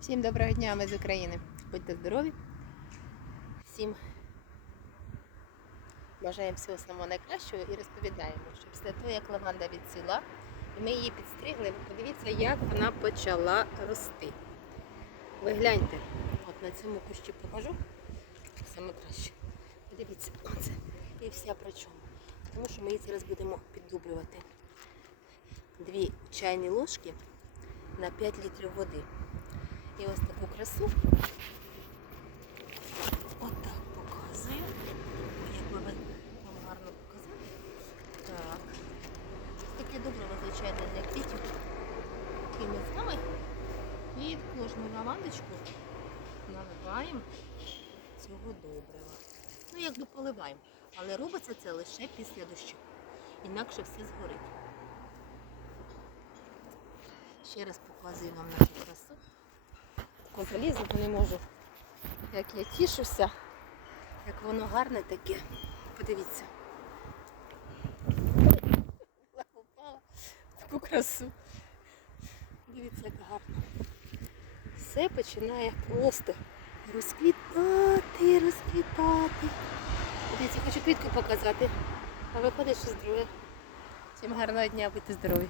Всім доброго дня, ми з України. Будьте здорові. Всім бажаємо всього самого найкращого і розповідаємо, що після того, як лаванда відцвіла, і ми її підстригли, подивіться, як вона почала рости. Ви гляньте, от на цьому кущі покажу. Саме краще. Подивіться, оце. І вся при чому. Тому що ми її зараз будемо піддублювати. Дві чайні ложки на 5 літрів води. І ось таку красу. Отак показую. Як би ви вам гарно показати. Так. Таке добриво, звичайно, для квітів. І ми з вами під кожну лавандочку наливаємо цього добрива. Ну, якби поливаємо. Але робиться це лише після дощу. Інакше все згорить. Ще раз показую вам нашу красу. Тако залізати не можу. Як я тішуся, як воно гарне таке. Подивіться. Ой, Упала в таку красу. Дивіться, як гарно. Все починає просто розквітати, розквітати. Дивіться, хочу квітку показати. А виходить, що здоров'я. Всім гарного дня, будьте здорові.